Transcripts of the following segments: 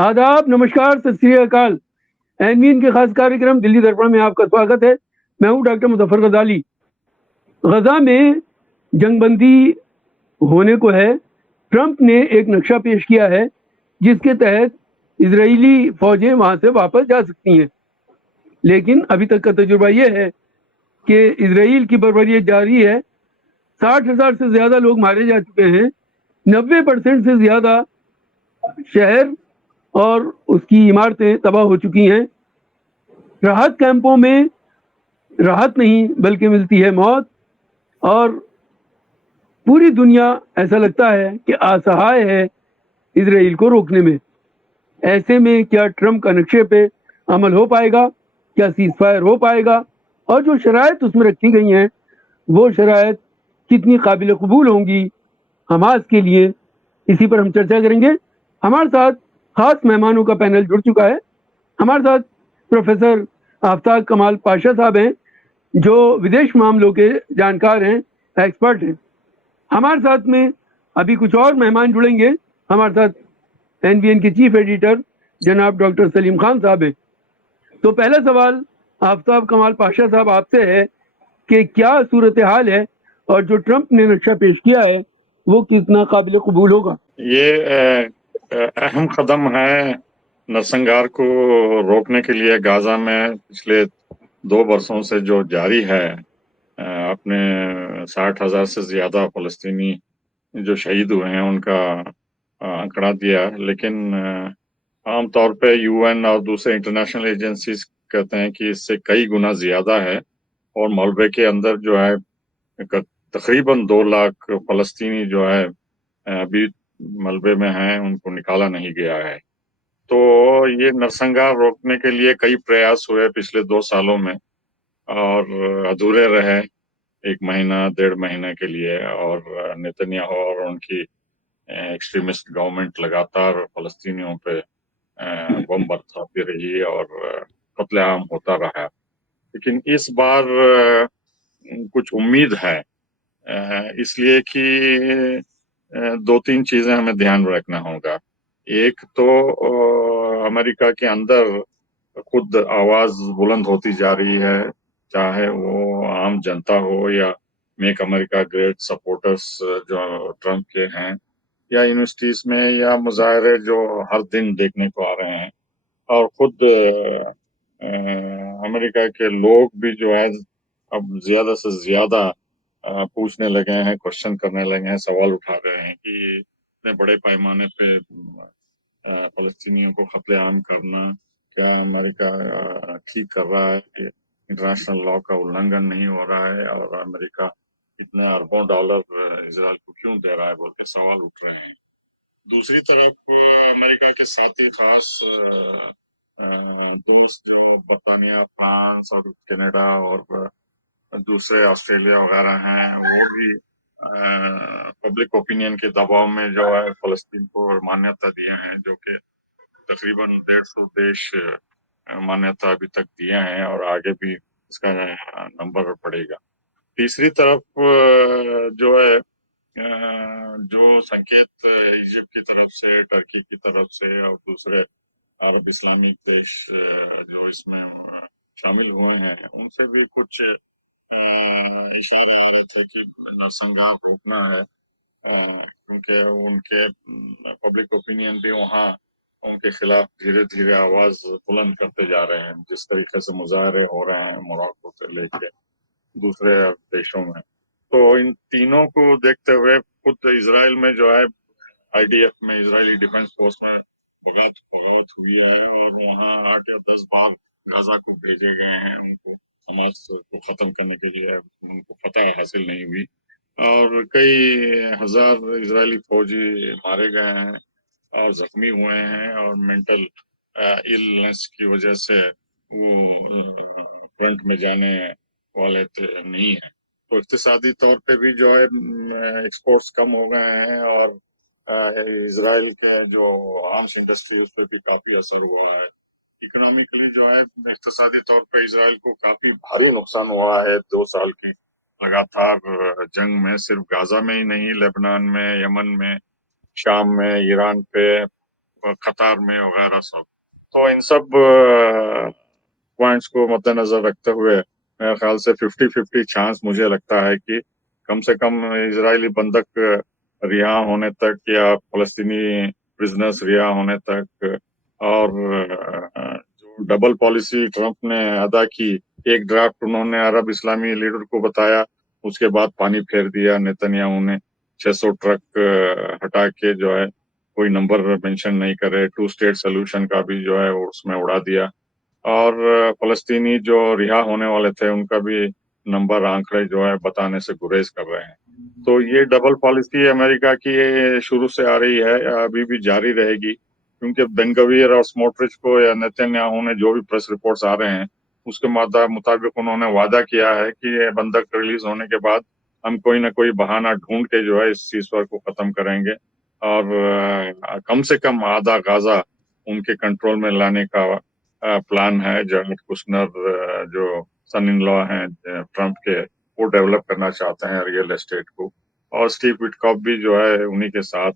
आदाब, नमस्कार, सत श्री अकाल। एनवीएन के खास कार्यक्रम दिल्ली दर्पण में आपका स्वागत है। मैं हूं डॉक्टर मुजफ्फर गजाली। गजा में जंगबंदी होने को है। ट्रंप ने एक नक्शा पेश किया है जिसके तहत इजरायली फौजें वहां से वापस जा सकती हैं, लेकिन अभी तक का तजुर्बा यह है कि इजराइल की बर्बरियत जारी है। 60,000 से ज्यादा लोग मारे जा चुके हैं। 90% से ज्यादा शहर और उसकी इमारतें तबाह हो चुकी हैं। राहत कैंपों में राहत नहीं बल्कि मिलती है मौत, और पूरी दुनिया ऐसा लगता है कि असहाय है इसराइल को रोकने में। ऐसे में क्या ट्रंप का नक्शे पे अमल हो पाएगा? क्या सीज फायर हो पाएगा? और जो शराइत उसमें रखी गई हैं वो शराइत कितनी काबिल कबूल होंगी हमास के लिए? इसी पर हम चर्चा करेंगे। हमारे साथ खास मेहमानों का पैनल जुड़ चुका है। हमारे साथ प्रोफेसर आफ्ताब कमाल पाशा साहब हैं, जो विदेश मामलों के जानकार हैं, एक्सपर्ट हैं। हमारे साथ में अभी कुछ और मेहमान जुड़ेंगे। हमारे साथ एनबीएन के चीफ एडिटर जनाब डॉक्टर सलीम खान साहब हैं। तो पहला सवाल आफ्ताब कमाल पाशा साहब आपसे है कि क्या सूरत हाल है और जो ट्रंप ने नक्शा पेश किया है वो कितना काबिल कबूल होगा? ये अहम कदम है नरसंहार को रोकने के लिए। गाजा में पिछले 2 वर्षों से जो जारी है, अपने 60,000 से ज्यादा फलस्तीनी जो शहीद हुए हैं उनका आंकड़ा दिया। लेकिन आमतौर पे यूएन और दूसरे इंटरनेशनल एजेंसीज कहते हैं कि इससे कई गुना ज्यादा है। और मलबे के अंदर जो है तकरीबन 2 लाख फलस्तीनी जो है अभी मलबे में हैं, उनको निकाला नहीं गया है। तो ये नरसंहार रोकने के लिए कई प्रयास हुए पिछले 2 सालों में, और अधूरे रहे 1 महीना 1.5 महीने के लिए। और नेतन्याहू और उनकी एक्सट्रीमिस्ट गवर्नमेंट लगातार फलस्तीनियों पे बम बरसाती रही और कत्लेआम होता रहा। लेकिन इस बार कुछ उम्मीद है, इसलिए कि 2-3 चीजें हमें ध्यान में रखना होगा। एक तो अमेरिका के अंदर खुद आवाज बुलंद होती जा रही है, चाहे वो आम जनता हो या मेक अमेरिका ग्रेट सपोर्टर्स जो ट्रम्प के हैं, या यूनिवर्सिटीज में या मुजाहरे जो हर दिन देखने को आ रहे हैं। और खुद अमेरिका के लोग भी जो है अब ज्यादा से ज्यादा पूछने लगे हैं, क्वेश्चन करने लगे हैं, सवाल उठा रहे हैं कि इतने बड़े पैमाने पे फलस्तीनियों को कत्लेआम करना, क्या अमेरिका ठीक कर रहा है कि इंटरनेशनल लॉ का उल्लंघन नहीं हो रहा है, और अमेरिका इतने अरबों डॉलर इसराइल को क्यों दे रहा है, बहुत के सवाल उठ रहे हैं। दूसरी तरफ अमेरिका के साथ ही खास दोस्त जो बरतानिया, फ्रांस और कनाडा और दूसरे ऑस्ट्रेलिया वगैरह हैं, वो भी पब्लिक ओपिनियन के दबाव में जो है फलस्तीन को मान्यता दिए हैं, जो कि तकरीबन 150 देश मान्यता अभी तक दिए हैं, और आगे भी इसका नंबर बढ़ेगा। तीसरी तरफ जो है जो संकेत इजिप्ट की तरफ से, टर्की की तरफ से और दूसरे अरब इस्लामिक देश जो इसमें शामिल हुए हैं, उनसे भी कुछ इशारे आ रहे थे कि नरसंहार रोकना है, क्योंकि उनके पब्लिक ओपिनियन भी वहाँ उनके खिलाफ धीरे धीरे आवाज बुलंद करते जा रहे हैं, जिस तरीके से मुजाहरे हो रहे हैं मोरक्को से लेके दूसरे देशों में। तो इन तीनों को देखते हुए खुद इसराइल में जो है आईडीएफ में, इजरायली डिफेंस फोर्स में बगावत हुई है, और वहाँ 8 या 10 बार गाजा को भेजे गए हैं उनको हमास को खत्म करने के लिए। उनको फतह हासिल नहीं हुई, और कई हजार इजरायली फौजी मारे गए हैं और जख्मी हुए हैं, और मेंटल इलनेस की वजह से वो फ्रंट में जाने वाले नहीं है। तो इक्तिसादी तौर पे भी जो है एक्सपोर्ट्स कम हो गए हैं, और इसराइल के जो आर्म्स इंडस्ट्री उस पर भी काफी असर हुआ है। इकोनॉमिकली जो है इक्तिसादी तौर पे इसराइल को काफी भारी नुकसान हुआ है 2 साल की लगातार जंग में। सिर्फ गाजा में ही नहीं, लेबनान में, यमन में, शाम में, ईरान पे कतार में वगैरह सब। तो इन सब पॉइंट्स को मद्देनजर रखते हुए मेरे ख्याल से 50-50 चांस मुझे लगता है कि कम से कम इजरायली बंधक रिहा होने तक या फलस्तीनी प्रिजनर्स रिहा होने तक, और जो डबल पॉलिसी ट्रंप ने अदा की, एक ड्राफ्ट उन्होंने अरब इस्लामी लीडर को बताया, उसके बाद पानी फेर दिया नेतन्याहू ने, 600 ट्रक हटा के जो है कोई नंबर मेंशन नहीं करे, 2 स्टेट सोल्यूशन का भी जो है वो उसमें उड़ा दिया, और फलस्तीनी जो रिहा होने वाले थे उनका भी नंबर आंकड़े जो है बताने से गुरेज कर रहे हैं। तो ये डबल पॉलिसी अमेरिका की ये शुरू से आ रही है, अभी भी जारी रहेगी, क्योंकि बेन-गवीर और स्मोट्रिच को या नेतन्याहू ने जो भी प्रेस रिपोर्ट्स आ रहे हैं उसके मुताबिक उन्होंने वादा किया है कि ये बंधक रिलीज होने के बाद हम कोई ना कोई बहाना ढूंढ के जो है इस सीज़फायर को खत्म करेंगे, और कम से कम आधा गाजा उनके कंट्रोल में लाने का प्लान है। जैरेड कुशनर जो सन इन लॉ हैं ट्रंप के, वो डेवलप करना चाहते हैं रियल एस्टेट को, और स्टीव विटकॉफ भी जो है उन्हीं के साथ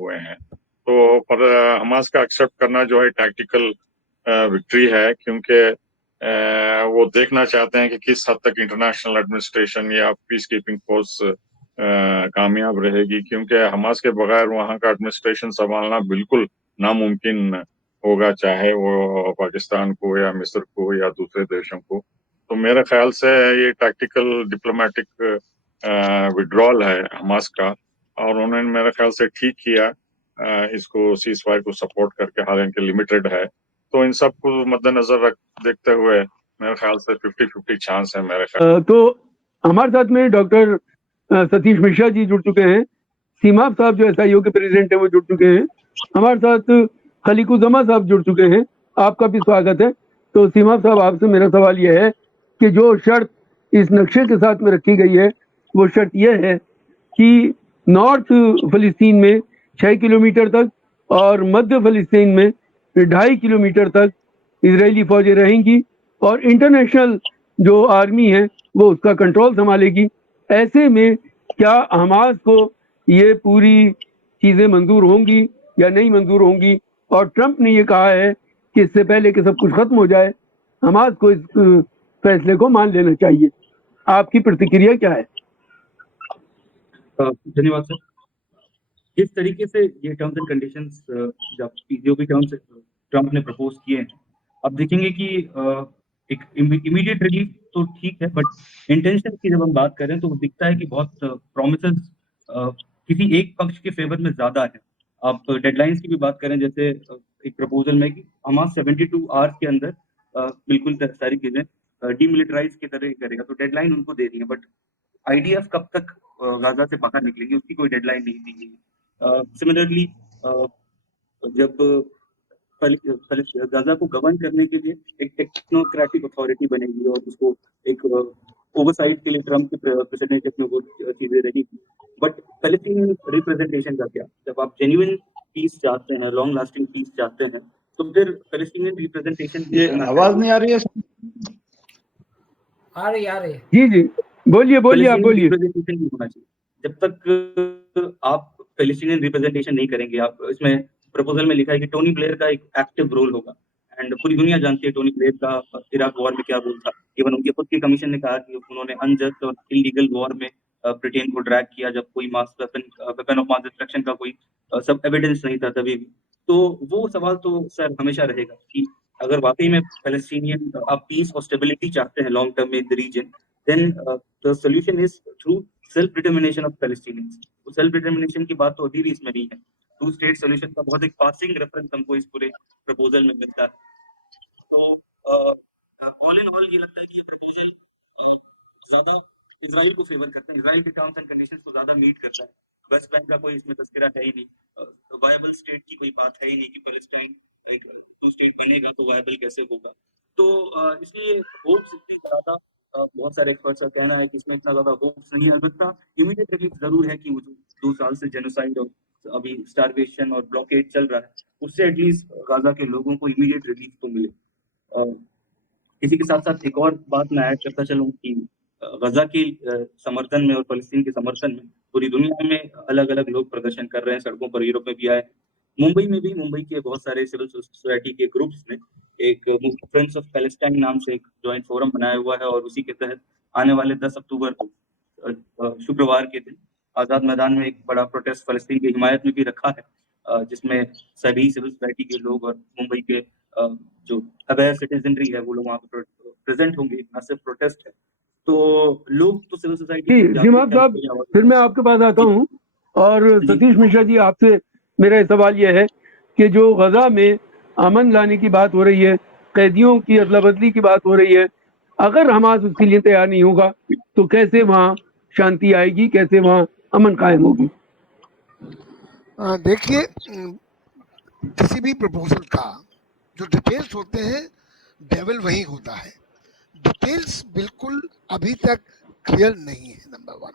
हुए हैं। तो पर हमास का एक्सेप्ट करना जो है टैक्टिकल विक्ट्री है, क्योंकि वो देखना चाहते हैं कि किस हद तक इंटरनेशनल एडमिनिस्ट्रेशन या पीस कीपिंग फोर्स कामयाब रहेगी, क्योंकि हमास के बगैर वहाँ का एडमिनिस्ट्रेशन संभालना बिल्कुल नामुमकिन होगा, चाहे वो पाकिस्तान को या मिस्र को या दूसरे देशों को। तो मेरे ख्याल से ये टैक्टिकल डिप्लोमेटिक विड्रॉल है हमास का, और उन्होंने मेरे ख्याल से ठीक किया इसको सीज फायर को सपोर्ट करके, हालांकि लिमिटेड है। तो इन सब को मद्देनजर रख देखते हुए मेरे ख्याल से 50-50 चांस है मेरे ख्याल। तो हमारे साथ में डॉक्टर सतीश मिश्रा जी जुड़ चुके हैं, सीमाब साहब जो SIO के प्रेसिडेंट हैं वो जुड़ चुके हैं, हमारे साथ खलीकुज़मा साहब जुड़ चुके हैं, आपका भी स्वागत है। तो सीमाब साहब, आपसे मेरा सवाल यह है कि जो शर्त इस नक्शे के साथ में रखी गई है वो शर्त यह है कि नॉर्थ फ़लस्तीन में 6 किलोमीटर तक और मध्य फ़लस्तीन में 2.5 किलोमीटर तक इजरायली फौजें रहेंगी, और इंटरनेशनल जो आर्मी है वो उसका कंट्रोल संभालेगी। ऐसे में क्या हमास को ये पूरी चीज़ें मंजूर होंगी या नहीं मंजूर होंगी? और ट्रंप ने ये कहा है कि इससे पहले कि सब कुछ खत्म हो जाए हमास को इस फैसले को मान लेना चाहिए। आपकी प्रतिक्रिया क्या है? धन्यवाद सर। जिस तरीके से ये टर्म्स एंड कंडीशंस जब जो भी टर्म्स ट्रंप ने प्रपोज किए हैं, अब देखेंगे कि एक इमीडिएट रिलीफ तो ठीक है, बट इंटेंशन की जब हम बात करें तो दिखता है कि बहुत प्रोमिसेस किसी एक पक्ष के फेवर में ज्यादा है। आप डेडलाइंस की भी बात करें, जैसे एक प्रपोजल में कि हमास 72 आवर्स के अंदर बिल्कुल सारी चीजें डीमिलिटराइज की तरह करेगा, तो डेडलाइन उनको दे रही है, बट आइडियाज कब तक गाजा से बाहर निकलेंगे उसकी कोई डेडलाइन नहीं दी गई। सिमिलरली जब गाजा को गवर्न करने के लिए एक टेक्नोक्रेटिक अथॉरिटी बनेगी और उसको एक ओवरसाइट के लिए ट्रम्प के प्रेसिडेंटशिप में वो चीजें रही, बट पैलेस्टीनियन रिप्रेजेंटेशन का क्या? जब आप जेन्युइन पीस चाहते हैं, लॉन्ग लास्टिंग पीस चाहते हैं, तो फिर पैलेस्टीनियन रिप्रेजेंटेशन ये आवाज नहीं आ रही है? आ रही जी जी, बोलिए बोलिए, आप बोलिए। रिप्रेजेंटेशन नहीं होना चाहिए जब तक आप पैलेस्टीनियन रिप्रेजेंटेशन नहीं करेंगे। आप इसमें प्रपोजल में लिखा है कि टोनी ब्लेयर का एक एक्टिव रोल होगा, एंड पूरी दुनिया जानती है टोनी ब्लेयर का इराक वॉर में क्या रोल था। इवन उनके खुद की कमीशन ने कहा कि उन्होंने अनजस्ट और इलीगल वॉर में ब्रिटेन को ड्रैग किया जब कोई मास वेपन ऑफ मास डिस्ट्रक्शन का कोई सब एविडेंस नहीं था तभी भी। तो वो सवाल तो सर हमेशा रहेगा कि अगर वाकई में पैलेस्टीनियन आप पीस और स्टेबिलिटी चाहते हैं लॉन्ग टर्म में in the region, then the solution is through self determination of Palestinians। तो सेल्फ डिटर्मिनेशन की बात तो अभी भी इसमें नहीं है। 2 स्टेट सोल्यूशन का बहुत एक पासिंग रेफरेंस हमको इस पूरे प्रपोजल में मिलता है। तो ऑल इन ऑल ये लगता है कि ये प्रपोजल ज्यादा इजराइल को फेवर करता है, इजराइल के टर्म्स एंड कंडीशंस को ज्यादा मीट करता है। वेस्ट बैंक का कोई इसमें तस्करा है ही नहीं, वायबल स्टेट की कोई बात है ही नहीं कि पैलेस्टाइन एक 2 स्टेट बनेगा तो वायबल कैसे होगा। तो इसलिए होप्स इतने ज्यादा बहुत सारे एक्सपर्ट्स का कहना है कि इसमें इतना ज्यादा होप्स नहीं है। अलबत्ता इमीडिएट रिलीफ जरूर है कि वो जो 2 साल से जेनोसाइड और अभी स्टारवेशन और ब्लॉकेड चल रहा है उससे एटलीस्ट गाजा के लोगों को इमीडिएट रिलीफ तो मिले। इसी के साथ साथ एक और बात मैं ऐड करता चलूं कि गजा के समर्थन में और फलस्तीन के समर्थन में पूरी दुनिया में अलग अलग लोग प्रदर्शन कर रहे हैं, सड़कों पर यूरोप में भी आए। मुंबई में भी मुंबई के बहुत सारे सिविल सोसाइटी के ग्रुप्स ने एक फ्रेंड्स ऑफ पैलेस्टाइन नाम से एक जॉइंट फोरम बनाया हुआ है, और उसी के तहत आने वाले 10 अक्टूबर को शुक्रवार के दिन आज़ाद मैदान में एक बड़ा प्रोटेस्ट फलस्तीन की हिमायत में भी रखा है, जिसमें सभी सिविल सोसाइटी के लोग और मुंबई के जो अवेयर सिटीजनरी है वो लोग वहाँ पर प्रेजेंट होंगे। न सिर्फ प्रोटेस्ट है, तो लोग तो सिविल सोसाइटी जिमाब साहब, फिर मैं आपके पास आता हूँ। और सतीश मिश्रा जी, आपसे मेरा सवाल यह है कि जो गजा में अमन लाने की बात हो रही है, कैदियों की अदला बदली की बात हो रही है, अगर हमास उसके लिए तैयार नहीं होगा तो कैसे वहाँ शांति आएगी, कैसे वहाँ अमन कायम होगी? देखिए, किसी भी प्रपोजल का जो डिटेल्स होते हैं, डेविल वही होता है। डिटेल्स बिल्कुल अभी तक क्लियर नहीं है, नंबर वन।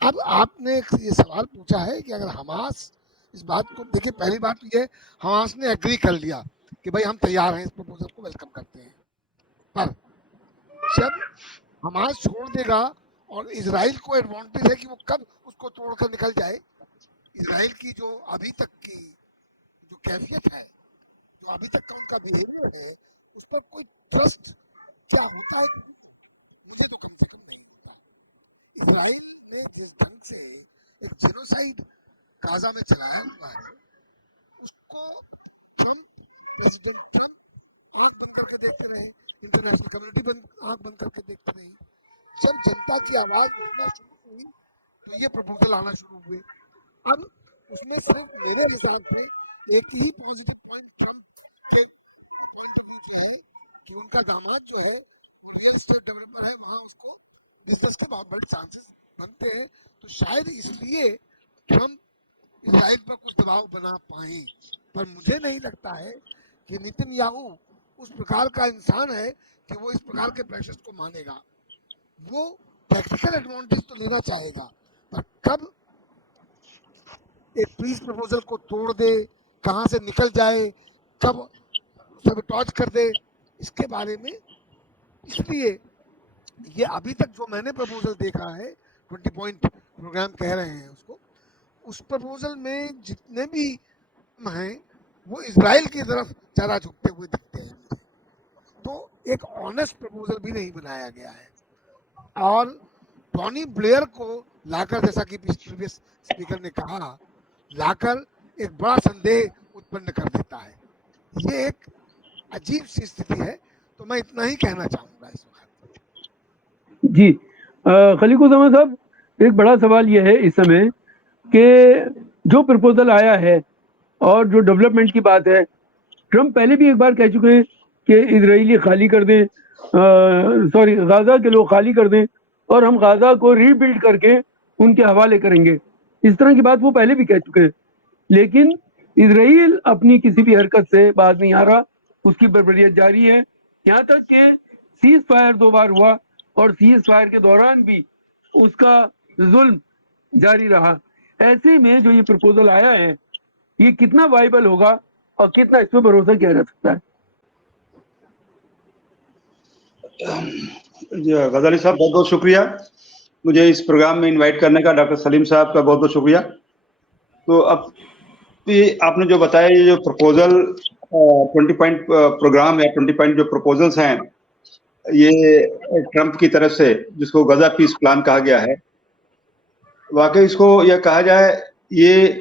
अब आपने ये सवाल पूछा है कि अगर हमास इस बात को, देखिए पहली बात तो ये, हमास ने एग्री कर लिया कि भाई हम तैयार हैं, इस प्रपोजल को वेलकम करते हैं, पर जब हमास छोड़ देगा और इजराइल को एडवांटेज है कि वो कब उसको तोड़कर निकल जाए, इजराइल की जो अभी तक की जो कैफियत है, जो अभी तक का उनका बिहेवियर है, उस पर कोई ट्रस्ट क्या होता है, मुझे तो कम से कम नहीं होता। इजराइल ने जिस ढंग से एक जेनोसाइड गाजा में चलाया हुआ है, उसको प्रेसिडेंट ट्रम्प आंख बंद करके देखते रहे, इंटरनेशनल कम्युनिटी आंख बंद करके देखते रहे। जब जनता की आवाज उठना शुरू हुई तो ये प्रपोजल आना शुरू हुए। अब उसमें सिर्फ मेरे हिसाब से एक ही पॉजिटिव पॉइंट ट्रम्प के पॉइंट ऑफ व्यू है कि उनका दामाद जो है वो रियल एस्टेट डेवलपर है, वहाँ उसको बिजनेस के बहुत बड़े चांसेस बनते हैं, तो शायद इसलिए ट्रम्प इजराइल पर कुछ दबाव बना पाए। पर मुझे नहीं लगता है कि नेतन्याहू उस प्रकार का इंसान है कि वो इस प्रकार के प्रेशर्स को मानेगा। वो प्रैक्टिकल एडवांटेज तो लेना चाहेगा, पर कब एक पीस प्रपोजल को तोड़ दे, कहाँ से निकल जाए, कब सबटॉज कर दे, इसके बारे में, इसलिए ये अभी तक जो मैंने प्रपोजल देखा है, 20 पॉइंट प्रोग्राम कह रहे हैं उसको, उस प्रपोजल में जितने भी हैं वो इजराइल की तरफ ज़्यादा झुकते हुए दिखते हैं मुझे। तो एक ऑनेस्ट प्रपोजल भी नहीं बनाया गया है, और टोनी ब्लेयर को लाकर, जैसा कि प्रीवियस स्पीकर ने कहा, लाकर एक बड़ा संदेह उत्पन्न कर देता है। ये एक अजीब सी स्थिति है, तो मैं इतना ही कहना चाहूँगा इस वक्त। जी, खलीकुज़्ज़मान साहब, एक बड़ा सवाल यह है इस समय कि जो प्रपोजल आया है और जो डेवलपमेंट की बात है, ट्रम्प पहले भी एक बार कह चुके हैं कि इजराइली खाली कर दें, गाजा के लोग खाली कर दें और हम गाजा को रीबिल्ड करके उनके हवाले करेंगे। इस तरह की बात वो पहले भी कह चुके हैं, लेकिन इजराइल अपनी किसी भी हरकत से बाज नहीं आ रहा, उसकी बर्बरियत जारी है। यहाँ तक कि सीज फायर 2 बार हुआ और सीज फायर के दौरान भी उसका जुल्म जारी रहा। ऐसे में जो ये प्रपोजल आया है, ये कितना वाइबल होगा और कितना इस पर भरोसा किया जा सकता है? गजाली साहब, बहुत बहुत शुक्रिया मुझे इस प्रोग्राम में इनवाइट करने का। डॉक्टर सलीम साहब का बहुत बहुत शुक्रिया। तो अब भी आपने जो बताया, ये जो प्रपोजल 20 पॉइंट प्रोग्राम है, 20 पॉइंट जो प्रपोजल्स हैं, ये ट्रम्प की तरफ से, जिसको गजा पीस प्लान कहा गया है, वाकई इसको यह कहा जाए, ये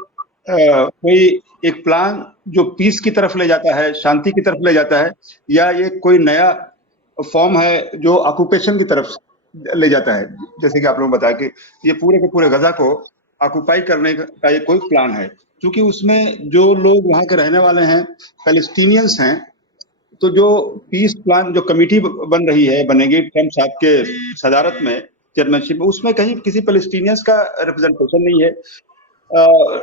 कोई एक प्लान जो पीस की तरफ ले जाता है, शांति की तरफ ले जाता है, या ये कोई नया फॉर्म है जो ऑक्यूपेशन की तरफ ले जाता है? जैसे कि आप लोगों ने बताया कि ये पूरे के पूरे गजा को ऑक्यूपाई करने का ये कोई प्लान है, क्योंकि उसमें जो लोग वहाँ के रहने वाले हैं पैलेस्टीनियंस हैं, तो जो पीस प्लान जो कमेटी बन रही है, बनेगी ट्रम्प साहब के सदारत में, चेयरमैनशिप में, उसमें कहीं किसी पैलेस्टीनियंस का रिप्रेजेंटेशन नहीं है,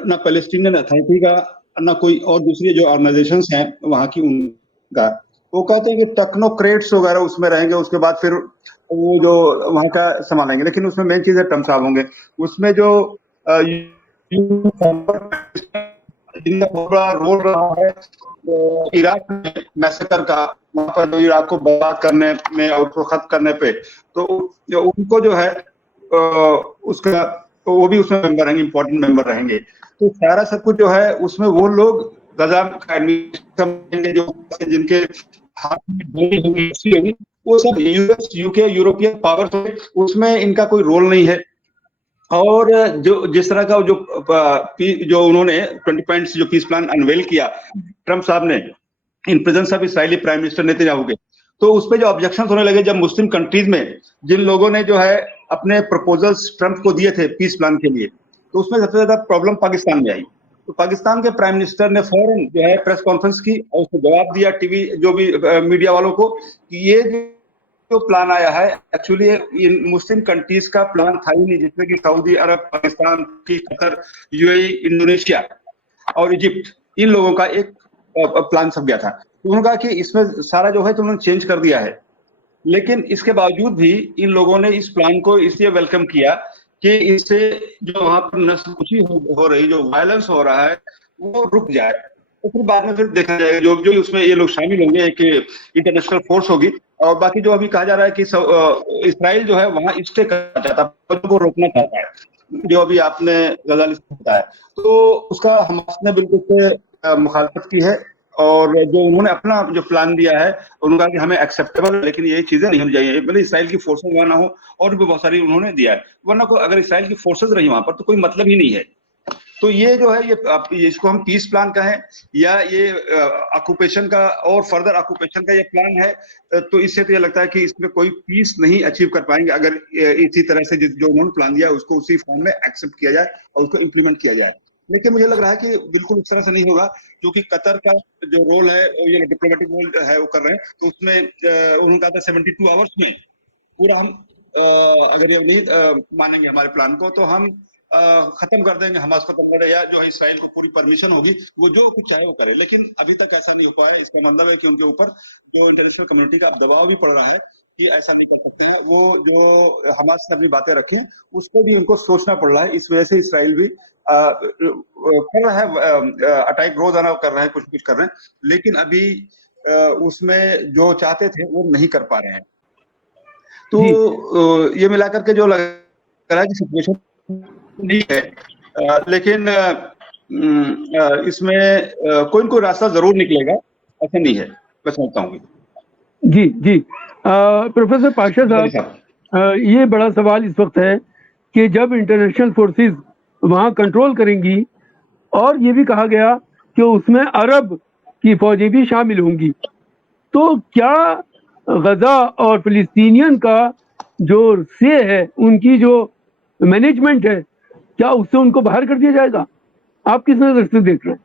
ना पैलेस्टीनियन अथॉरिटी का, ना कोई और दूसरी जो ऑर्गेनाइजेशंस हैं वहाँ की उनका। वो कहते हैं कि टेक्नोक्रेट्स वगैरह उसमें रहेंगे, उसके बाद फिर वो जो वहाँ का संभालेंगे, लेकिन उसमें मेन चीज है ट्रम्प साहब होंगे। उसमें जो जिनका बहुत बड़ा रोल रहा है इराक में मैसेकर का, वहाँ पर इराक को बर्बाद करने में और उसको खत्म करने पे, तो उनको जो है उसका तो वो भी उसमें मेंबर रहेंगे, इंपॉर्टेंट मेंबर रहेंगे। तो सारा सब कुछ जो है उसमें वो लोग गजा का एडमिशन जो जिनके हाथ में होगी वो सब यूएस, यूके, यूरोपियन पावर, उसमें इनका कोई रोल नहीं है। और जो जिस तरह का जो उन्होंने 20 पॉइंट्स जो पीस प्लान अनवेल किया ट्रम्प साहब ने in presence of Israeli prime minister Netanyahu के, तो उस पे जो ऑब्जेक्शन होने लगे जब मुस्लिम कंट्रीज में जिन लोगों ने जो है अपने प्रपोजल्स ट्रम्प को दिए थे पीस प्लान के लिए, तो उसमें सबसे ज्यादा प्रॉब्लम पाकिस्तान में आई। तो पाकिस्तान के प्राइम मिनिस्टर ने फौरन जो है प्रेस कॉन्फ्रेंस की और उसको जवाब दिया टीवी जो भी मीडिया वालों को कि ये जो प्लान आया है एक्चुअली इन मुस्लिम कंट्रीज का प्लान था ही नहीं, जिसमें कि सऊदी अरब, पाकिस्तान, कतर, यूएई, इंडोनेशिया और इजिप्ट, इन लोगों का एक प्लान सब गया था। तो उन्होंने कहा कि इसमें सारा जो है तो उन्होंने चेंज कर दिया है। लेकिन इसके बावजूद भी इन लोगों ने इस प्लान को इसलिए वेलकम किया कि इससे जो वहां पर नस्लकुशी हो रही, जो वायलेंस हो रहा है वो रुक जाए। तो फिर बाद में फिर देखा जाएगा जो जो उसमें ये लोग शामिल होंगे, एक इंटरनेशनल फोर्स होगी। और बाकी जो अभी कहा जा रहा है कि इसराइल जो है वहां स्टे करना चाहता है, को रोकना चाहता है, जो अभी आपने गजाली से बताया, तो उसका हमास ने बिल्कुल से मुखालफत की है। और जो उन्होंने अपना जो प्लान दिया है उन्होंने कहा कि हमें एक्सेप्टेबल है, लेकिन ये चीजें नहीं होनी चाहिए, भले इसराइल की फोर्सेज वहां ना हो, और भी बहुत सारी उन्होंने दिया है। वरना को अगर इसराइल की फोर्सेज रही वहां पर तो कोई मतलब ही नहीं है। तो ये जो है ये इसको हम पीस प्लान कहें या ये ऑक्यूपेशन का और फर्दर ऑक्यूपेशन का ये प्लान है, तो इससे तो ये लगता है कि इसमें कोई पीस नहीं अचीव कर पाएंगे अगर इसी तरह से जो उन्होंने प्लान दिया है उसको उसी फॉर्म में एक्सेप्ट किया जाए और उसको इम्प्लीमेंट किया जाए। लेकिन मुझे लग रहा है कि बिल्कुल इस तरह से नहीं होगा, क्योंकि कतर का जो रोल है ये डिप्लोमेटिक रोल है वो कर रहे हैं। तो उसमें उन्होंने कहा था 72 आवर्स में पूरा हम अगर ये नहीं मानेंगे हमारे प्लान को तो हम खत्म कर देंगे, हमास खत्म कर देंगे, या जो है इसराइल को पूरी परमिशन होगी वो जो कुछ चाहे वो करे। लेकिन अभी तक ऐसा नहीं हो पाया। इसका मतलब है कि उनके ऊपर जो इंटरनेशनल कम्युनिटी का दबाव भी पड़ रहा है कि ऐसा नहीं कर सकते हैं। वो जो हमास से अपनी बातें रखें उसको भी उनको सोचना पड़ रहा है। इस वजह से इसराइल भी कर रहा है अटैक, रोजाना कर रहा है, कुछ कुछ कर रहे हैं, लेकिन अभी उसमें जो चाहते थे वो नहीं कर पा रहे हैं। तो ये मिलाकर के जो लग रहा है कि सिचुएशन नहीं है, लेकिन इसमें कोई न कोई रास्ता जरूर निकलेगा, ऐसा नहीं है, मैं समझता हूँ। जी जी प्रोफेसर पाशा साहब, ये बड़ा सवाल इस वक्त है कि जब इंटरनेशनल फोर्सेस वहां कंट्रोल करेंगी और ये भी कहा गया कि उसमें अरब की फौजें भी शामिल होंगी, तो क्या गजा और फिलिस्तीनियन का जो से है, उनकी जो मैनेजमेंट है, क्या उससे उनको बाहर कर दिया जाएगा? आप किस नजर से देख रहे हैं?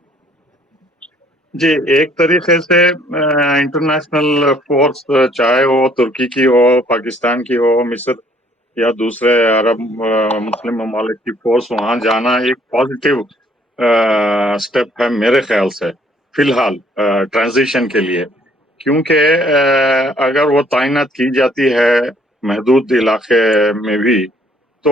जी, एक तरीके से इंटरनेशनल फोर्स चाहे वो तुर्की की हो, पाकिस्तान की हो, मिस्र या दूसरे अरब मुस्लिम ममालिक की फोर्स वहां जाना एक पॉजिटिव स्टेप है मेरे ख्याल से फिलहाल ट्रांजिशन के लिए। क्योंकि अगर वो तैनात की जाती है महदूद इलाके में भी, तो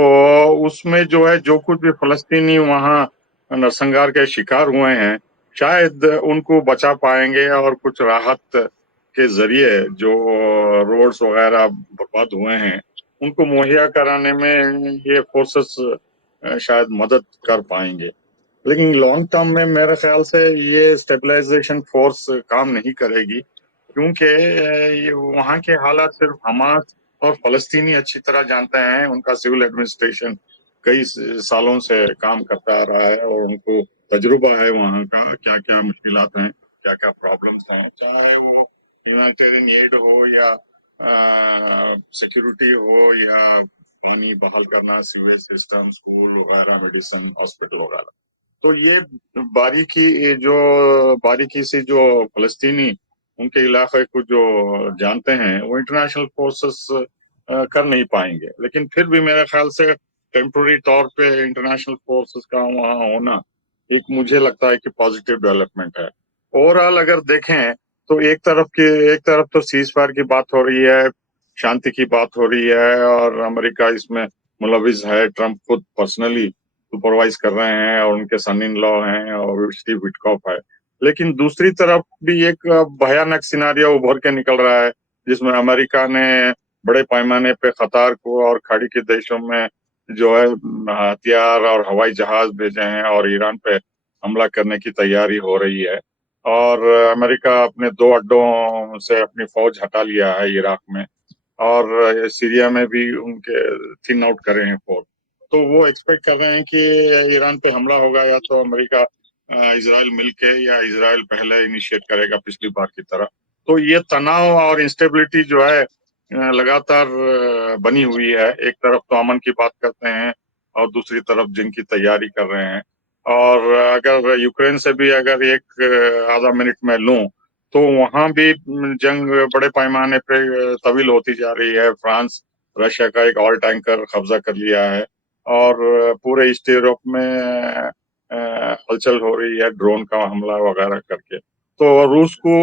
उसमें जो है जो कुछ भी फलस्तीनी वहां नरसंहार के शिकार हुए हैं शायद उनको बचा पाएंगे और कुछ राहत के जरिए जो रोड्स वगैरह बर्बाद हुए हैं उनको मुहैया कराने में ये फोर्सेस शायद मदद कर पाएंगे। लेकिन लॉन्ग टर्म में मेरे ख्याल से ये स्टेबलाइजेशन फोर्स काम नहीं करेगी, क्योंकि ये वहाँ के हालात सिर्फ हमास और फलस्तीनी अच्छी तरह जानते हैं। उनका सिविल एडमिनिस्ट्रेशन कई सालों से काम करता आ रहा है और उनको तजुर्बा है वहाँ का, क्या क्या मुश्किलात हैं, क्या क्या प्रॉब्लम्स हैं, चाहे वो ह्यूमैनिटेरियन एड हो या सिक्योरिटी हो या पानी बहाल करना, सीवेज सिस्टम, स्कूल वगैरह, मेडिसिन, हॉस्पिटल वगैरह। तो ये बारीकी से जो फलस्तीनी उनके इलाके को जो जानते हैं वो इंटरनेशनल फोर्सेस कर नहीं पाएंगे। लेकिन फिर भी मेरे ख्याल से टेम्पोररी तौर पे इंटरनेशनल फोर्सेस का वहाँ होना एक मुझे लगता है कि पॉजिटिव डेवलपमेंट है। ओवरऑल अगर देखें तो एक तरफ तो सीज फायर की बात हो रही है, शांति की बात हो रही है और अमेरिका इसमें मुलविस है, ट्रम्प खुद पर्सनली सुपरवाइज कर रहे हैं और उनके सन इन लॉ हैं और स्टीव विटकॉफ है। लेकिन दूसरी तरफ भी एक भयानक सिनारियो उभर के निकल रहा है जिसमें अमेरिका ने बड़े पैमाने पे कतार को और खाड़ी के देशों में जो है हथियार और हवाई जहाज भेजे हैं और ईरान पे हमला करने की तैयारी हो रही है। और अमेरिका अपने 2 अड्डों से अपनी फौज हटा लिया है इराक में, और सीरिया में भी उनके थिन आउट करे हैं फौज। तो वो एक्सपेक्ट कर रहे हैं कि ईरान पे हमला होगा, या तो अमेरिका इजराइल मिलके, या इजराइल पहले इनिशिएट करेगा पिछली बार की तरह। तो ये तनाव और इंस्टेबिलिटी जो है लगातार बनी हुई है। एक तरफ तो अमन की बात करते हैं और दूसरी तरफ जंग की तैयारी कर रहे हैं। और अगर यूक्रेन से भी अगर एक आधा मिनट में लूं, तो वहां भी जंग बड़े पैमाने पे तवील होती जा रही है। फ्रांस रशिया का एक ऑयल टैंकर कब्जा कर लिया है, और पूरे ईस्ट यूरोप में हलचल हो रही है ड्रोन का हमला वगैरह करके। तो रूस को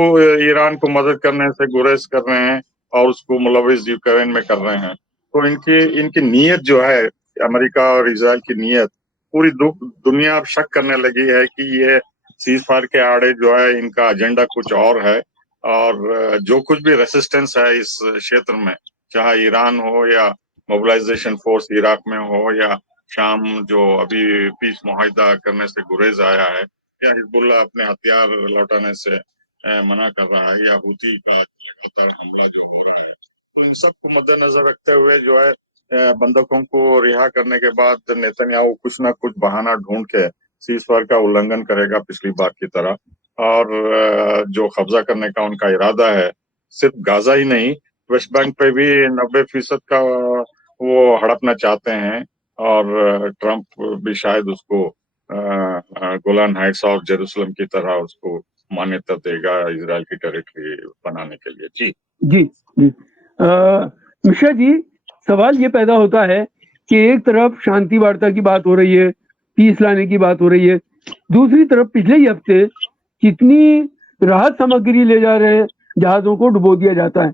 ईरान को मदद करने से गुरेज कर रहे हैं और उसको मुलविस यूक्रेन में कर रहे हैं। तो इनकी नीयत जो है, अमेरिका और इजराइल की नीयत, पूरी दुनिया अब शक करने लगी है कि ये सीज फायर के आड़े जो है इनका एजेंडा कुछ और है। और जो कुछ भी रेसिस्टेंस है इस क्षेत्र में, चाहे ईरान हो या मोबिलाइजेशन फोर्स इराक में हो, या शाम जो अभी पीस मुआहिदा करने से गुरेज आया है, या हिजबुल्लाह अपने हथियार लौटाने से मना कर रहा है, या हूती का लगातार हमला जो हो रहा है। तो इन सब को मद्देनजर रखते हुए जो है बंधकों को रिहा करने के बाद नेतन्याहू कुछ ना कुछ बहाना ढूंढ के सीज फायर का उल्लंघन करेगा पिछली बार की तरह। और जो कब्जा करने का उनका इरादा है, सिर्फ गाजा ही नहीं, वेस्ट बैंक पे भी 90% का वो हड़पना चाहते हैं। और ट्रंप भी शायद उसको गोलान हाइट्स और जेरूसलम की तरह उसको मान्यता देगा इजराइल की टेरिटरी बनाने के लिए। जी जी जी मिश्रा जी, सवाल ये पैदा होता है कि एक तरफ शांति वार्ता की बात हो रही है, पीस लाने की बात हो रही है, दूसरी तरफ पिछले ही हफ्ते कितनी राहत सामग्री ले जा रहे जहाजों को डुबो दिया जाता है।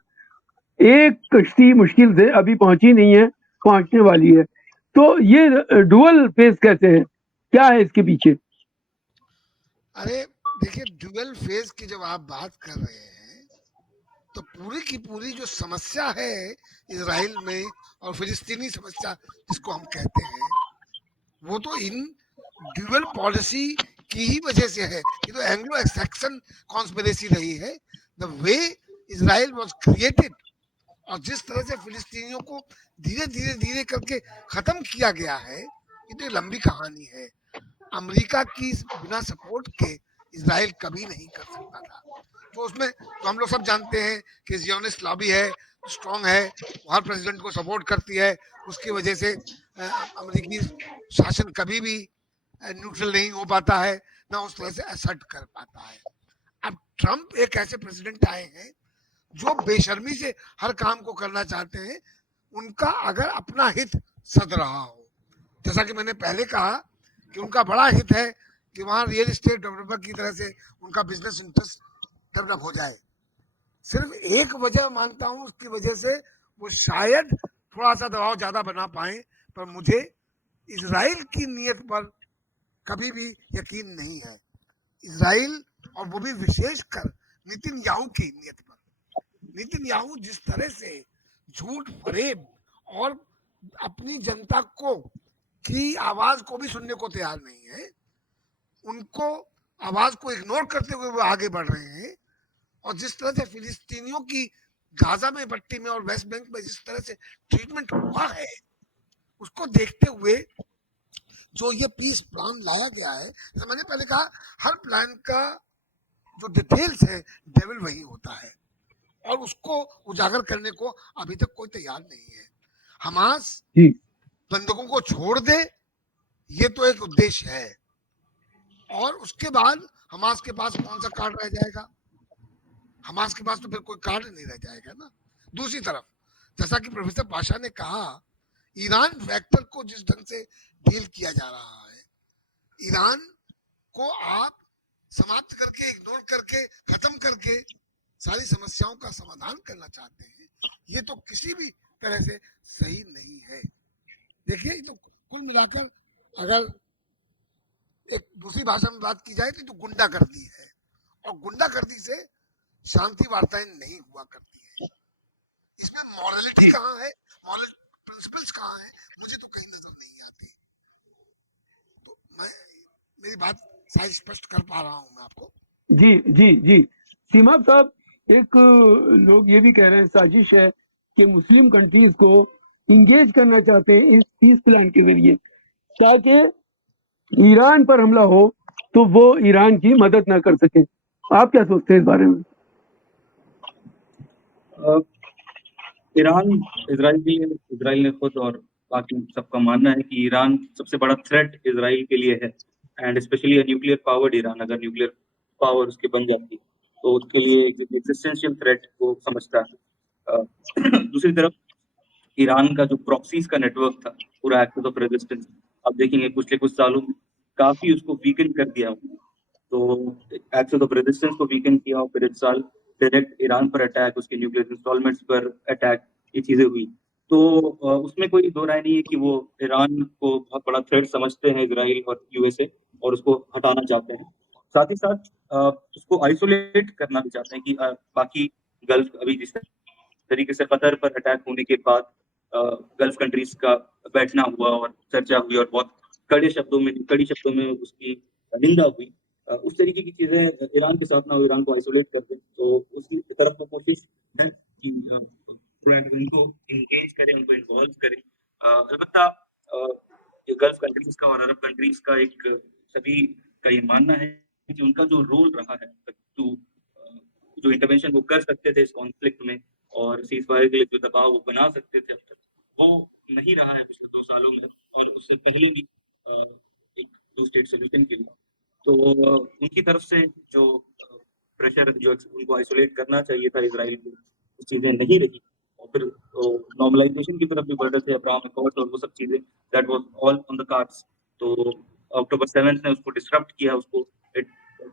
एक कश्ती मुश्किल से अभी पहुंची नहीं है, पहुंचने वाली है। तो ये डुअल फेस कैसे है, क्या है इसके पीछे? अरे देखिए, ड्यूअल फेज की जब आप बात कर रहे हैं तो पूरी की पूरी जो समस्या है इजराइल में और फिलिस्तीनी समस्या जिसको हम कहते हैं, वो तो इन ड्यूअल पॉलिसी की ही वजह से है। ये तो एंग्लो सैक्सन कॉन्स्पिरेसी रही है। The way Israel was created और जिस तरह से फिलिस्तीनियों को धीरे धीरे धीरे करके खत्म किया गया है, ये तो लंबी कहानी है। अमेरिका की बिना सपोर्ट के इजराइल कभी नहीं कर सकता था। तो उसमें तो हम लोग सब जानते हैं कि जियोनिस्ट लॉबी है, स्ट्रांग है, हर प्रेसिडेंट को सपोर्ट करती है। उसकी वजह से अमेरिकी शासन कभी भी न्यूट्रल नहीं हो पाता है, ना उस तरह से असर्ट कर पाता है। अब ट्रंप एक ऐसे प्रेसिडेंट आए हैं जो बेशर्मी से हर काम को करना चाहते हैं, उनका अगर अपना हित सद रहा हो। जैसा कि मैंने पहले कहा कि उनका बड़ा हित है कि वहां रियल एस्टेट डेवलपर की तरह से उनका बिजनेस इंटरेस्ट डेवलप हो जाए। सिर्फ एक वजह मानता हूं, उसकी वजह से वो शायद थोड़ा सा दबाव ज्यादा बना पाए, पर मुझे इजराइल की नीयत पर कभी भी यकीन नहीं है। इजराइल, और वो भी विशेषकर नेतन्याहू की नीयत पर। नेतन्याहू जिस तरह से झूठ फरेब और अपनी जनता को की आवाज को भी सुनने को तैयार नहीं है, उनको आवाज को इग्नोर करते हुए वो आगे बढ़ रहे हैं। और जिस तरह से फिलिस्तीनियों की गाजा में पट्टी में और वेस्ट बैंक में जिस तरह से ट्रीटमेंट हुआ है, उसको देखते हुए जो ये पीस प्लान लाया गया है, जैसे मैंने पहले कहा, हर प्लान का जो डिटेल्स है डेविल वही होता है, और उसको उजागर करने को अभी तक कोई तैयार नहीं है। हमास बंधकों को छोड़ दे, ये तो एक उद्देश्य है, और उसके बाद हमास के पास कौन सा कार्ड रह जाएगा? हमास के पास तो फिर कोई कार्ड नहीं रह जाएगा ना। दूसरी तरफ, जैसा कि प्रोफेसर पाशा ने कहा, ईरान फैक्टर को जिस ढंग से डील किया जा रहा है, ईरान को आप समाप्त करके, इग्नोर करके, खत्म करके सारी समस्याओं का समाधान करना चाहते हैं, ये तो किसी भी तरह से सही नहीं है। देखिए, तो कुल मिलाकर अगर एक दूसरी भाषा में बात की जाए तो गुंडागर्दी है, और गुंडागर्दी से शांति वार्ताएं नहीं हुआ करती है। इसमें मॉरलिटी कहाँ है, मॉरल प्रिंसिपल्स कहाँ है, मुझे तो कहीं नजर नहीं मैं मेरी बात शायद स्पष्ट कर पा रहा हूँ मैं आपको। जी जी जी सीमा साहब, एक लोग ये भी कह रहे हैं साजिश है कि मुस्लिम कंट्रीज को इंगेज करना चाहते हैं इस पीस प्लान के जरिए, ताकि ईरान पर हमला हो तो वो ईरान की मदद ना कर सके। आप क्या सोचते हैं इस बारे में? ईरान इसराइल ने खुद और बाकी सबका मानना है कि ईरान सबसे बड़ा थ्रेट इसराइल के लिए है, and specially nuclear powered Iran, अगर न्यूक्लियर पावर उसकी बन जाती तो उसके लिए एग्जिस्टेंशियल थ्रेट वो समझता है। दूसरी तरफ ईरान का जो प्रॉक्सीज का नेटवर्क था, पूरा एक्सेस ऑफ रेजिस्टेंस, आप देखेंगे पिछले कुछ सालों में काफी उसको वीकन कर दिया। तो एक्सेस ऑफ रेजिस्टेंस को वीकन किया और फिर इस साल डायरेक्ट ईरान पर अटैक, उसके न्यूक्लियर इंस्टॉलमेंट्स पर अटैक, ये चीजें हुई। तो उसमें कोई दो राय नहीं है कि वो ईरान को बहुत बड़ा थ्रेट समझते हैं इसराइल और यूएसए, और उसको हटाना चाहते हैं। साथ ही साथ उसको आइसोलेट करना भी चाहते हैं कि बाकी गल्फ, अभी जिस तरीके से कतर पर अटैक होने के बाद गल्फ कंट्रीज का बैठना हुआ और चर्चा हुई और बहुत कड़ी शब्दों में उसकी निंदा हुई, उस तरीके की चीजें ईरान के साथ ना हो, ईरान को आइसोलेट कर दे, तो उसकी तरफ वो कोशिश है कि उनको इंगेज करें, उनको इन्वॉल्व करें। अलबत्ता ये गल्फ कंट्रीज का और अरब कंट्रीज का एक सभी का ये मानना है कि उनका जो रोल रहा है, जो इंटरवेंशन वो कर सकते थे इस कॉन्फ्लिक्ट में और सीज फायर के लिए जो दबाव वो बना सकते थे अब तक, वो नहीं रहा है पिछले 2 सालों में, और उससे पहले भी एक टू स्टेट सोल्यूशन के लिए। तो उनकी तरफ से जो प्रेशर, जो उनको आइसोलेट करना चाहिए था इसराइल को, वो चीजें नहीं रही, और फिर नॉर्मलाइजेशन की तरफ भी बढ़ रहे थे, अब्राहम अकॉर्ड्स और वो सब चीजें, that was all on the cards. तो अक्टूबर 7 ने उसको डिसरप्ट किया, उसको it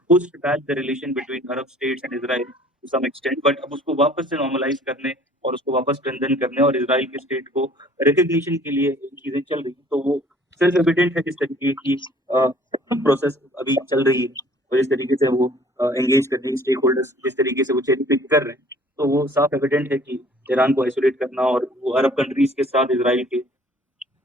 pushed back the relation between Arab states and Israel to some extent, but अब उसको वापस से नॉर्मलाइज करने और उसको वापस स्ट्रेंथन करने और इजराइल के स्टेट को रिकग्निशन के लिए चीजें चल रही हैं। तो वो सेल्फ एविडेंट है जिस तरीके की प्रोसेस अभी चल रही है और जिस तरीके से वो एंगेज कर रहे हैं स्टेक होल्डर्स, जिस तरीके से वो चेरी पिक कर रहे हैं, तो वो साफ एविडेंट है कि ईरान को आइसोलेट करना और वो अरब कंट्रीज के साथ इजराइल के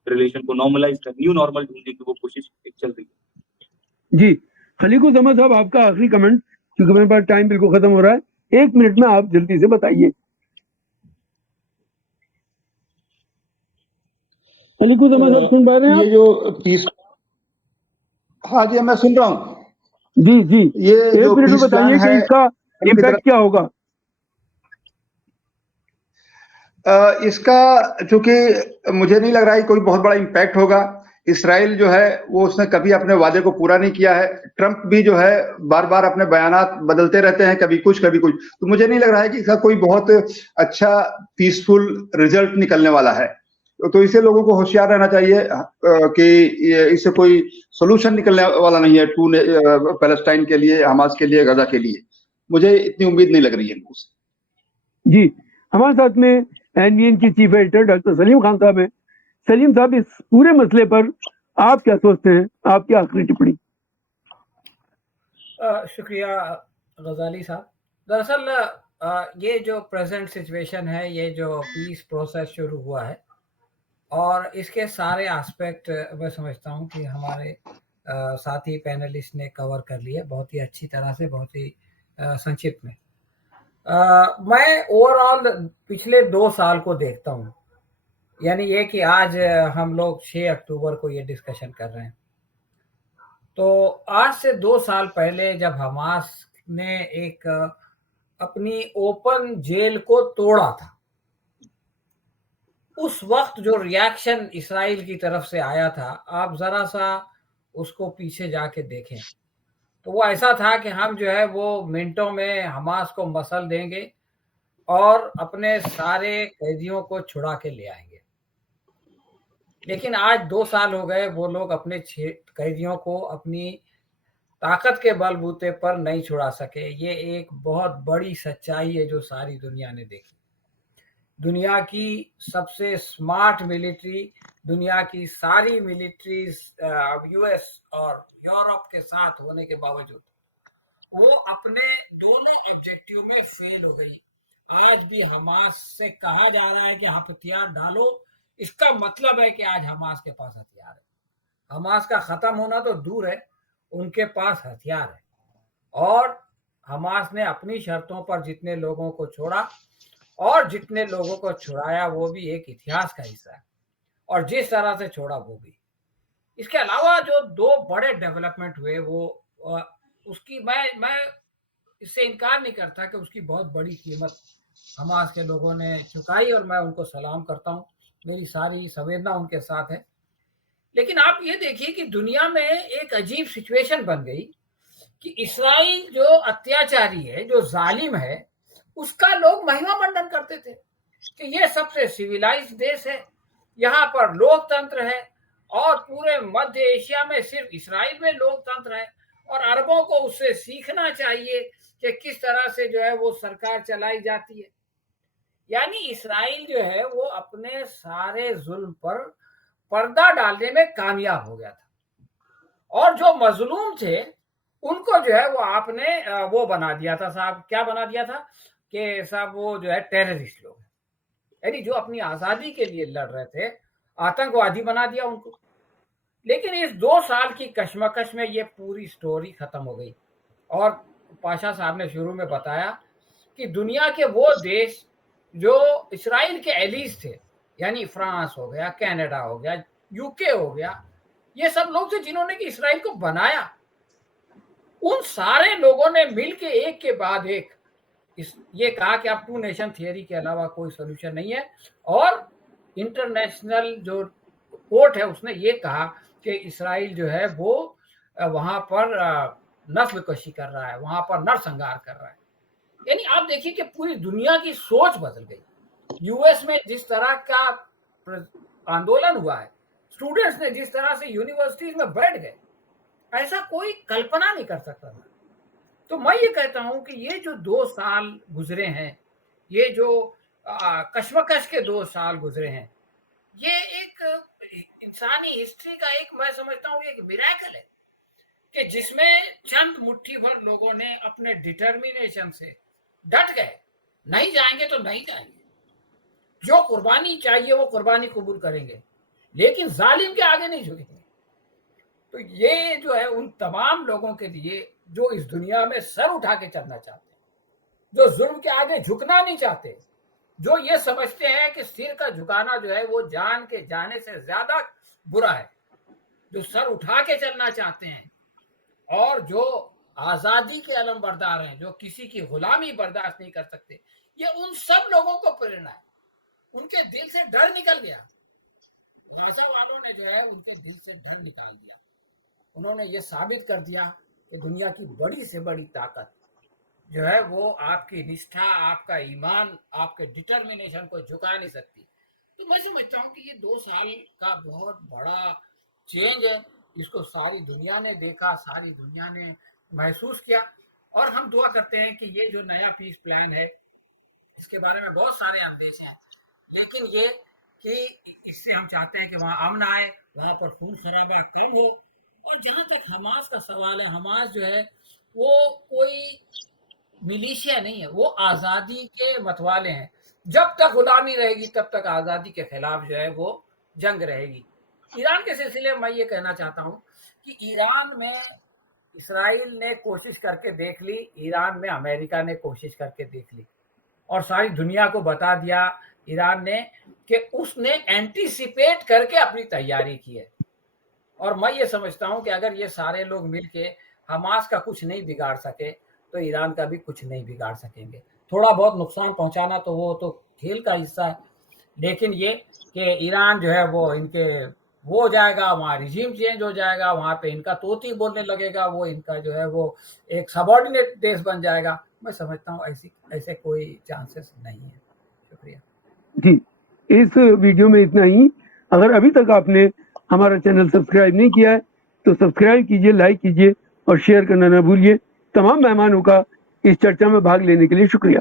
रिलेशन को नॉर्मलाइज कर, न्यू नॉर्मल ढूंढने की वो कोशिश चल रही है। जी खलीकुज़्ज़मा साहब, आपका आखिरी कमेंट, क्योंकि मेरे पास टाइम बिल्कुल खत्म हो रहा है, 1 मिनट में आप जल्दी से बताइए। खलीकुज़्ज़मा साहब सुन पा रहे हैं ये आप? जो पीस, हाँ जी मैं सुन रहा हूँ। जी जी ये 1 जो मिनट में पीस प्लान बताइए कि है इसका की इम्पैक्ट तरफ, क्या होगा। इसका चूंकि मुझे नहीं लग रहा है कोई बहुत बड़ा इम्पैक्ट होगा। इसराइल जो है वो उसने कभी अपने वादे को पूरा नहीं किया है। ट्रंप भी जो है बार बार अपने बयानात बदलते रहते हैं, कभी कुछ कभी कुछ। तो मुझे नहीं लग रहा है कि इसका कोई बहुत अच्छा पीसफुल रिजल्ट निकलने वाला है। तो इसे लोगों को होशियार रहना चाहिए कि इससे कोई सोल्यूशन निकलने वाला नहीं है टू पैलेस्टाइन के लिए, हमास के लिए, गजा के लिए। मुझे इतनी उम्मीद नहीं लग रही है मुझे। जी हमारे साथ में एनवीएन की chief editor doctor Salim Khan साहब हैं। सलीम साहब, इस पूरे मसले पर आप क्या सोचते हैं? आपकी आखिरी टिप्पणी। शुक्रिया गजाली साहब। दरअसल ये जो प्रेजेंट सिचुएशन है, ये जो पीस प्रोसेस शुरू हुआ है, और इसके सारे एस्पेक्ट मैं समझता हूँ कि हमारे साथी पैनलिस्ट ने कवर कर लिए बहुत ही अच्छी तरह से, बहुत ही संक्षिप्त में। मैं ओवरऑल पिछले 2 साल को देखता हूँ, यानी ये कि आज हम लोग 6 अक्टूबर को ये डिस्कशन कर रहे हैं, तो आज से 2 साल पहले जब हमास ने एक अपनी ओपन जेल को तोड़ा था, उस वक्त जो रिएक्शन इसराइल की तरफ से आया था, आप जरा सा उसको पीछे जाके देखें, तो वो ऐसा था कि हम जो है वो मिनटों में हमास को मसल देंगे और अपने सारे कैदियों को छुड़ा के ले आएंगे। लेकिन आज 2 साल हो गए, वो लोग अपने कैदियों को अपनी ताकत के बलबूते पर नहीं छुड़ा सके। ये एक बहुत बड़ी सच्चाई है जो सारी दुनिया ने देखी। दुनिया की सबसे स्मार्ट मिलिट्री, दुनिया की सारी मिलिट्रीज यूएस और यूरोप के साथ होने के बावजूद वो अपने दोनों ऑब्जेक्टिव में फेल हो गई। आज भी हमास से कहा जा रहा है कि आप हथियार डालो, इसका मतलब है कि आज हमास के पास हथियार है। हमास का खत्म होना तो दूर है, उनके पास हथियार है। और हमास ने अपनी शर्तों पर जितने लोगों को छोड़ा और जितने लोगों को छुड़ाया वो भी एक इतिहास का हिस्सा है, और जिस तरह से छोड़ा वो भी। इसके अलावा जो दो बड़े डेवलपमेंट हुए वो उसकी मैं इससे इनकार नहीं करता कि उसकी बहुत बड़ी कीमत हमास के लोगों ने चुकाई, और मैं उनको सलाम करता हूँ, मेरी सारी संवेदना उनके साथ है। लेकिन आप ये देखिए कि दुनिया में एक अजीब सिचुएशन बन गई कि इस्राइल जो अत्याचारी है, जो जालिम है, उसका लोग महिमा मंडन करते थे कि ये सबसे सिविलाइज्ड देश है, यहाँ पर लोकतंत्र है, और पूरे मध्य एशिया में सिर्फ इस्राइल में लोकतंत्र है, और अरबों को उससे सीखना चाहिए कि किस तरह से जो है वो सरकार चलाई जाती है। यानी इस्राइल जो है वो अपने सारे जुल्म पर पर्दा डालने में कामयाब हो गया था, और जो मजलूम थे उनको जो है वो आपने वो बना दिया था साहब, क्या बना दिया था कि साहब वो जो है टेररिस्ट लोग, यानी जो अपनी आजादी के लिए लड़ रहे थे, आतंकवादी बना दिया उनको। लेकिन इस 2 साल की कश्मकश में ये पूरी स्टोरी खत्म हो गई, और पाशा साहब ने शुरू में बताया कि दुनिया के वो देश जो इस्राइल के एलीज थे, यानी फ्रांस हो गया, कनाडा हो गया, यूके हो गया, ये सब लोग थे जिन्होंने कि इस्राइल को बनाया, उन सारे लोगों ने मिलके एक के बाद एक ये कहा कि अब 2 नेशन थियरी के अलावा कोई सोल्यूशन नहीं है, और इंटरनेशनल जो कोर्ट है उसने ये कहा कि इस्राइल जो है वो वहां पर नस्लकशी कर रहा है, वहां पर नरसंहार कर रहा है। यानी आप देखिए कि पूरी दुनिया की सोच बदल गई। यूएस में जिस तरह का आंदोलन हुआ है, स्टूडेंट्स ने जिस तरह से यूनिवर्सिटीज में बैठ गए, ऐसा कोई कल्पना नहीं कर सकता था। तो मैं ये कहता हूं कि ये जो 2 साल गुजरे हैं, ये जो कश्मकश के 2 साल गुजरे हैं, ये एक इंसानी हिस्ट्री का एक, मैं समझता हूँ एक मिरेकल है कि जिसमें चंद मुट्ठी भर लोगों ने अपने डिटर्मिनेशन से डट गए, नहीं जाएंगे तो नहीं जाएंगे, जो कुर्बानी चाहिए वो कुर्बानी कबूल करेंगे, लेकिन जालिम के आगे नहीं झुकेंगे। तो ये जो है उन तमाम लोगों के लिए जो इस दुनिया में सर उठा के चलना चाहते हैं, जो जुल्म के आगे झुकना नहीं चाहते, जो ये समझते हैं कि सिर का झुकाना जो है वो जान के जाने से ज्यादा बुरा है, जो सर उठा के चलना चाहते हैं, और जो आजादी के अलमबरदार हैं, जो किसी की गुलामी बर्दाश्त नहीं कर सकते, ये उन सब लोगों को प्रेरणा है। उनके दिल से डर निकल गया, गाजा वालों ने जो है उनके दिल से डर निकाल दिया। उन्होंने ये साबित कर दिया कि दुनिया की बड़ी से बड़ी ताकत जो है वो आपकी निष्ठा, आपका ईमान, आपके डिटर्मिनेशन को झुका नहीं सकती। तो मैं समझता हूँ कि ये 2 साल का बहुत बड़ा चेंज है, इसको सारी दुनिया ने देखा, सारी दुनिया ने महसूस किया, और हम दुआ करते हैं कि ये जो नया पीस प्लान है इसके बारे में बहुत सारे अंदेशे हैं, लेकिन ये कि इससे हम चाहते हैं कि वहाँ अमन आए, वहाँ पर खून खराबा कम हो। और जहाँ तक हमास का सवाल है, हमास जो है वो कोई मिलिशिया नहीं है, वो आज़ादी के मतवाले हैं। जब तक गुलामी रहेगी तब तक आज़ादी के खिलाफ जो है वो जंग रहेगी। ईरान के सिलसिले में मैं ये कहना चाहता हूँ कि ईरान में इस्राइल ने कोशिश करके देख ली, ईरान में अमेरिका ने कोशिश करके देख ली, और सारी दुनिया को बता दिया ईरान ने कि उसने एंटीसिपेट करके अपनी तैयारी की है। और मैं ये समझता हूँ कि अगर ये सारे लोग मिलके हमास का कुछ नहीं बिगाड़ सके तो ईरान का भी कुछ नहीं बिगाड़ सकेंगे। थोड़ा बहुत नुकसान पहुंचाना तो वो तो खेल का हिस्सा है, लेकिन ये कि ईरान जो है वो इनके वो हो जाएगा, वहाँ रिजीम चेंज हो जाएगा, वहाँ पे इनका तोती बोलने लगेगा, वो इनका जो है वो एक सबॉर्डिनेट देश बन जाएगा, मैं समझता हूँ ऐसे कोई चांसेस नहीं है। शुक्रिया जी, इस वीडियो में इतना ही। अगर अभी तक आपने हमारा चैनल सब्सक्राइब नहीं किया है तो सब्सक्राइब कीजिए, लाइक कीजिए और शेयर करना ना भूलिए। तमाम मेहमानों का इस चर्चा में भाग लेने के लिए शुक्रिया।